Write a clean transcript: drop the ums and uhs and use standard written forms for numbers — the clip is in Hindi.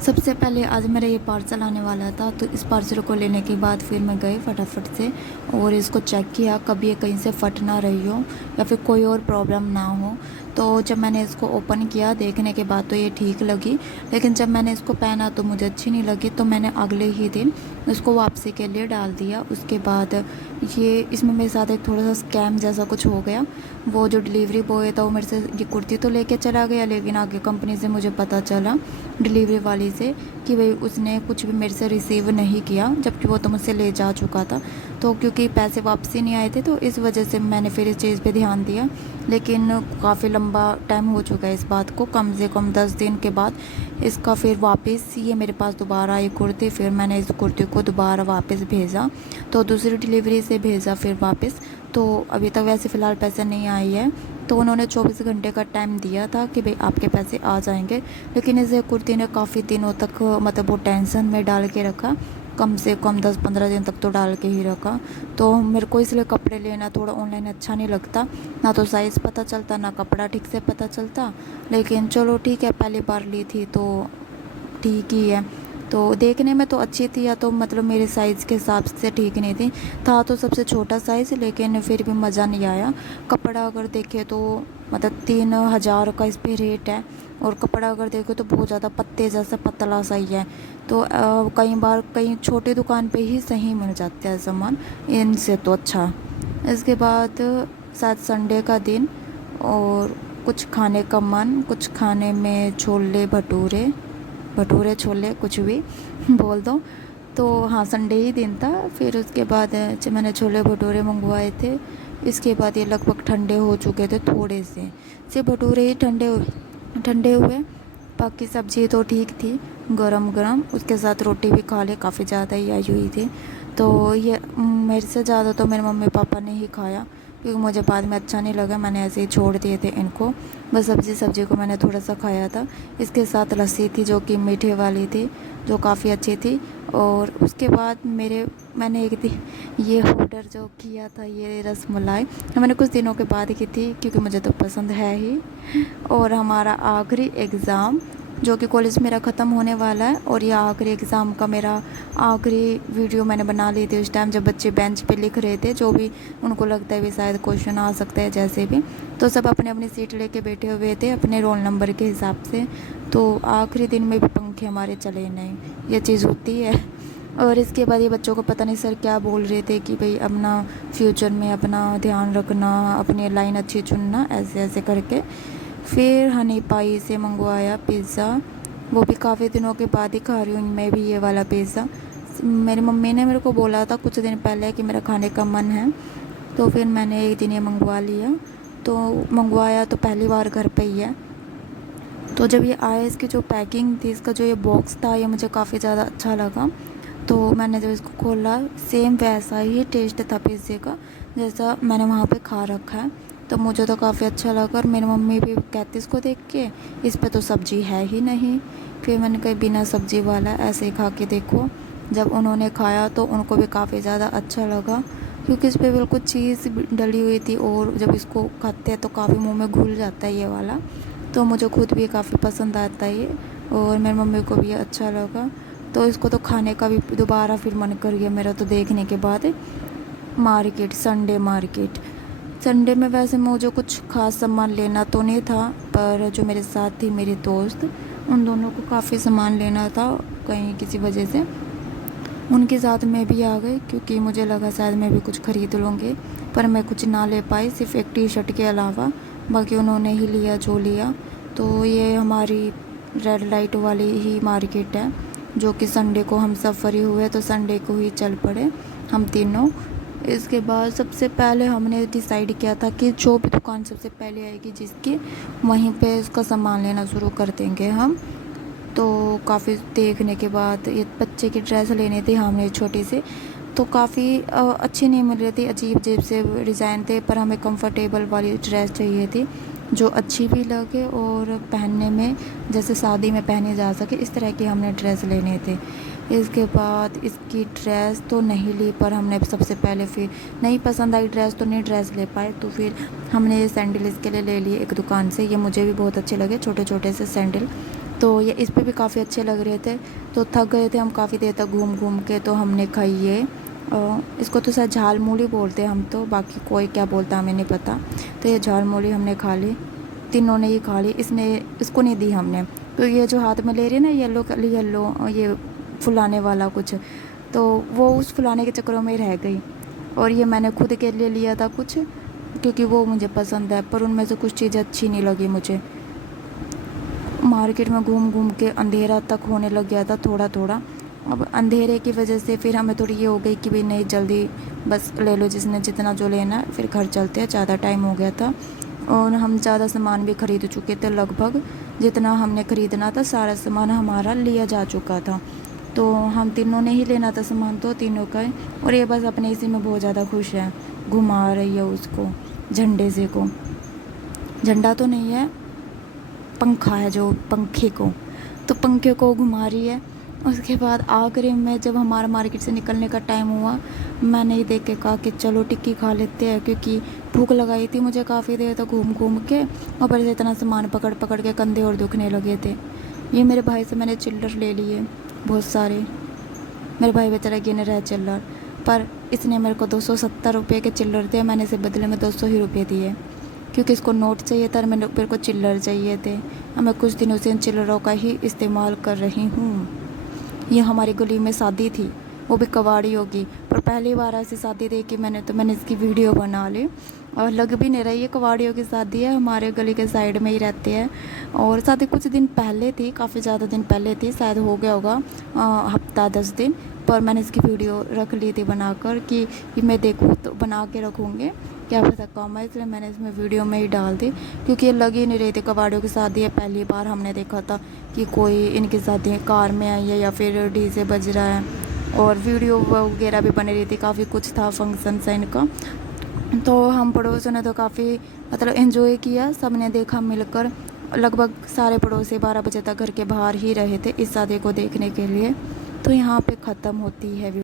सबसे पहले आज मेरा ये पार्सल आने वाला था, तो इस पार्सल को लेने के बाद फिर मैं गई फटाफट से और इसको चेक किया कभी ये कहीं से फट ना रही हो या फिर कोई और प्रॉब्लम ना हो। तो जब मैंने इसको ओपन किया देखने के बाद तो ये ठीक लगी, लेकिन जब मैंने इसको पहना तो मुझे अच्छी नहीं लगी, तो मैंने अगले ही दिन इसको वापसी के लिए डाल दिया। उसके बाद ये इसमें मेरे साथ एक थोड़ा सा स्कैम जैसा कुछ हो गया। वो जो डिलीवरी बॉय था वो मेरे से ये कुर्ती तो लेके चला गया, लेकिन आगे कंपनी से मुझे पता चला डिलीवरी वाली से कि भाई उसने कुछ भी मेरे से रिसीव नहीं किया, जबकि वो तो मुझसे ले जा चुका था। तो क्योंकि पैसे वापसी नहीं आए थे तो इस वजह से मैंने फिर इस चीज़ पे ध्यान दिया, लेकिन काफ़ी लंबा टाइम हो चुका है इस बात को। कम से कम 10 दिन के बाद इसका फिर वापस ये मेरे पास दोबारा आई कुर्ती। फिर मैंने इस कुर्ती को दोबारा वापस भेजा, तो दूसरी डिलीवरी से भेजा फिर वापस। तो अभी तक वैसे फ़िलहाल पैसे नहीं आई है, तो उन्होंने 24 घंटे का टाइम दिया था कि भाई आपके पैसे आ जाएंगे, लेकिन इस कुर्ती ने काफ़ी दिनों तक मतलब वो टेंशन में डाल के रखा। कम से कम 10-15 दिन तक तो डाल के ही रखा। तो मेरे को इसलिए कपड़े लेना थोड़ा ऑनलाइन अच्छा नहीं लगता, ना तो साइज़ पता चलता ना कपड़ा ठीक से पता चलता। लेकिन चलो ठीक है, पहली बार ली थी तो ठीक ही है। तो देखने में तो अच्छी थी, या तो मतलब मेरे साइज़ के हिसाब से ठीक नहीं थी। था तो सबसे छोटा साइज़, लेकिन फिर भी मज़ा नहीं आया। कपड़ा अगर देखे तो मतलब 3000 का इस पे रेट है, और कपड़ा अगर देखे तो बहुत ज़्यादा पत्ते जैसा पतला सा ही है। तो कई बार कहीं छोटी दुकान पे ही सही मिल जाता है सामान, इनसे तो अच्छा। इसके बाद शायद संडे का दिन, और कुछ खाने का मन, कुछ खाने में छोले भटूरे, भटूरे छोले कुछ भी बोल दो। तो हाँ, संडे ही दिन था। फिर उसके बाद मैंने छोले भटूरे मंगवाए थे। इसके बाद ये लगभग ठंडे हो चुके थे, थोड़े से सिर्फ भटूरे ही ठंडे हुए। बाकी सब्ज़ी तो ठीक थी, गरम गरम। उसके साथ रोटी भी खा ली, काफ़ी ज़्यादा ही आई हुई थी। तो ये मेरे से ज़्यादा तो मेरे मम्मी पापा ने ही खाया, क्योंकि मुझे बाद में अच्छा नहीं लगा, मैंने ऐसे ही छोड़ दिए थे इनको। बस सब्ज़ी को मैंने थोड़ा सा खाया था। इसके साथ लस्सी थी जो कि मीठे वाली थी, जो काफ़ी अच्छी थी। और उसके बाद मैंने एक दिन ये ऑर्डर जो किया था, ये रसमलाई मैंने कुछ दिनों के बाद की थी, क्योंकि मुझे तो पसंद है ही। और हमारा आखिरी एग्ज़ाम जो कि कॉलेज मेरा ख़त्म होने वाला है, और ये आखिरी एग्ज़ाम का मेरा आखिरी वीडियो मैंने बना ली थी उस टाइम, जब बच्चे बेंच पे लिख रहे थे, जो भी उनको लगता है भी शायद क्वेश्चन आ सकता है जैसे भी। तो सब अपने अपनी सीट लेके बैठे हुए थे अपने रोल नंबर के हिसाब से। तो आखिरी दिन में भी पंखे हमारे चले नहीं, ये चीज़ होती है। और इसके बाद ये बच्चों को पता नहीं सर क्या बोल रहे थे कि भाई अपना फ्यूचर में अपना ध्यान रखना, अपनी लाइन अच्छी चुनना, ऐसे ऐसे करके। फिर हनी पाई से मंगवाया पिज़्ज़ा, वो भी काफ़ी दिनों के बाद ही खा रही हूँ मैं भी ये वाला पिज़्ज़ा। मेरी मम्मी ने मेरे को बोला था कुछ दिन पहले कि मेरा खाने का मन है, तो फिर मैंने एक दिन ये मंगवा लिया। तो मंगवाया तो पहली बार घर पे ही है। तो जब ये आया, इसकी जो पैकिंग थी, इसका जो ये बॉक्स था, ये मुझे काफ़ी ज़्यादा अच्छा लगा। तो मैंने जब इसको खोला, सेम वैसा ही टेस्ट था पिज़्ज़े का जैसा मैंने वहाँ पे खा रखा है। तो मुझे तो काफ़ी अच्छा लगा, और मेरी मम्मी भी कहती इसको देख के इस पे तो सब्ज़ी है ही नहीं। फिर मैंने कहा बिना सब्ज़ी वाला ऐसे ही खा के देखो। जब उन्होंने खाया तो उनको भी काफ़ी ज़्यादा अच्छा लगा, क्योंकि इस पर बिल्कुल चीज़ डली हुई थी, और जब इसको खाते हैं तो काफ़ी मुँह में घुल जाता है ये वाला। तो मुझे खुद भी काफ़ी पसंद आता है ये, और मेरी मम्मी को भी अच्छा लगा। तो इसको तो खाने का भी दोबारा फिर मन कर गया मेरा, तो देखने के बाद मार्केट, संडे में वैसे मुझे कुछ खास सामान लेना तो नहीं था, पर जो मेरे साथ थी मेरी दोस्त, उन दोनों को काफ़ी सामान लेना था कहीं किसी वजह से। उनके साथ मैं भी आ गई, क्योंकि मुझे लगा शायद मैं भी कुछ ख़रीद लूँगी, पर मैं कुछ ना ले पाई, सिर्फ एक टी शर्ट के अलावा। बाकी उन्होंने ही लिया जो लिया। तो ये हमारी रेड लाइट वाली ही मार्केट है, जो कि संडे को हम सब फ्री हुए तो संडे को ही चल पड़े हम तीनों। इसके बाद सबसे पहले हमने डिसाइड किया था कि जो भी दुकान सबसे पहले आएगी जिसकी, वहीं पे उसका सामान लेना शुरू कर देंगे हम। तो काफ़ी देखने के बाद ये बच्चे की ड्रेस लेनी थी हमने छोटी सी, तो काफ़ी अच्छी नहीं मिल रही थी, अजीब अजीब से डिज़ाइन थे, पर हमें कंफर्टेबल वाली ड्रेस चाहिए थी जो अच्छी भी लगे और पहनने में जैसे शादी में पहने जा सके, इस तरह की हमने ड्रेस लेने थे। इसके बाद इसकी ड्रेस तो नहीं ली, पर हमने सबसे पहले फिर नहीं पसंद आई ड्रेस तो नहीं ड्रेस ले पाए, तो फिर हमने ये सैंडल इसके लिए ले लिए एक दुकान से। ये मुझे भी बहुत अच्छे लगे, छोटे छोटे से सैंडल। तो ये इस पे भी काफ़ी अच्छे लग रहे थे। तो थक गए थे हम काफ़ी देर तक घूम घूम के, तो हमने खाई ये इसको तो शायद झाल मूली बोलते हैं हम, तो बाकी कोई क्या बोलता हमें नहीं पता। तो ये झाल मूली हमने खा ली, तीनों ने ही खा ली। इसको नहीं दी हमने, तो ये जो हाथ में ले रही है ना येलो येलो ये फुलाने वाला कुछ, तो वो उस फुलाने के चक्करों में ही रह गई। और ये मैंने खुद के लिए लिया था कुछ, क्योंकि वो मुझे पसंद है, पर उनमें से कुछ चीज़ें अच्छी नहीं लगी मुझे। मार्केट में घूम घूम के अंधेरा तक होने लग गया था थोड़ा थोड़ा। अब अंधेरे की वजह से फिर हमें थोड़ी ये हो गई कि भाई नहीं, जल्दी बस ले लो जिसने जितना जो लेना है, फिर घर चलते हैं, ज़्यादा टाइम हो गया था। और हम ज़्यादा सामान भी ख़रीद चुके थे, लगभग जितना हमने ख़रीदना था सारा सामान हमारा लिया जा चुका था। तो हम तीनों ने ही लेना था सामान, तो तीनों का ही। और ये बस अपने इसी में बहुत ज़्यादा खुश है, घुमा रही है उसको झंडे से को। झंडा तो नहीं है, पंखा है जो पंखे को, तो पंखे को घुमा रही है। उसके बाद आखिरी में जब हमारा मार्केट से निकलने का टाइम हुआ, मैंने ही देख के कहा कि चलो टिक्की खा लेते हैं, क्योंकि भूख लगाई थी मुझे काफ़ी देर तक घूम घूम के, और पर से इतना सामान पकड़ पकड़ के कंधे और दुखने लगे थे। ये मेरे भाई से मैंने चिल्लर ले लिए बहुत सारे, मेरे भाई बेचारा गिन रहा है चिल्लर, पर इसने मेरे को 270 रुपये के चिल्लर दिए, मैंने इसे बदले में 200 ही रुपये दिए, क्योंकि इसको नोट चाहिए था, मेरे को चिल्लर चाहिए थे। और मैं कुछ दिनों से इन चिल्लरों का ही इस्तेमाल कर रही हूँ। ये हमारी गली में शादी थी, वो भी कवाड़ियों की, पर पहली बार ऐसी शादी देखी मैंने, तो मैंने इसकी वीडियो बना ली। और लग भी नहीं रही है कवाड़ियों की शादी है, हमारे गली के साइड में ही रहते हैं। और शादी कुछ दिन पहले थी, काफ़ी ज़्यादा दिन पहले थी, शायद हो गया होगा हफ्ता 10 दिन। पर मैंने इसकी वीडियो रख ली थी बनाकर कि मैं देखूँ तो बना के रखूँगी, क्या पता काम है, इसलिए मैंने इसमें वीडियो में ही डाल दी। क्योंकि ये लग ही नहीं रही थी कबाड़ियों की शादी है, पहली बार हमने देखा था कि कोई इनकी शादी कार में आई है या फिर डीजे बज रहा है। और वीडियो वगैरह भी बनी रही थी, काफ़ी कुछ था फंक्शन सा इनका। तो हम पड़ोसियों ने तो काफ़ी मतलब एंजॉय किया, सब ने देखा मिलकर। लगभग सारे पड़ोसी 12 बजे तक घर के बाहर ही रहे थे इस शादी को देखने के लिए। तो यहाँ पे ख़त्म होती है।